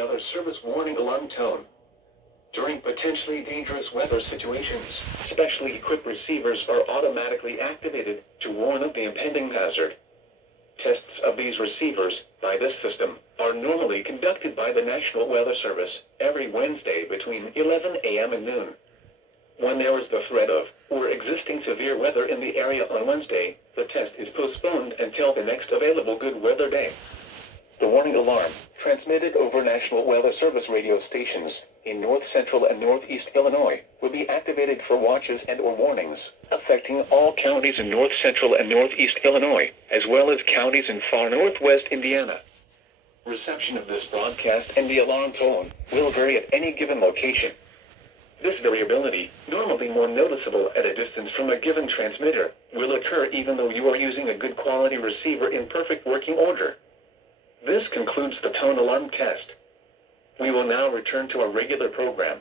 Weather Service warning alarm tone. During potentially dangerous weather situations, specially equipped receivers are automatically activated to warn of the impending hazard. Tests of these receivers, by this system, are normally conducted by the National Weather Service every Wednesday between 11 a.m. and noon. When there is the threat of, or existing severe weather in the area on Wednesday, the test is postponed until the next available good weather day. The warning alarm, transmitted over National Weather Service radio stations in North Central and Northeast Illinois, will be activated for watches and/or warnings, affecting all counties in North Central and Northeast Illinois, as well as counties in far northwest Indiana. Reception of this broadcast and the alarm tone will vary at any given location. This variability, normally more noticeable at a distance from a given transmitter, will occur even though you are using a good quality receiver in perfect working order. This concludes the tone alarm test. We will now return to our regular program.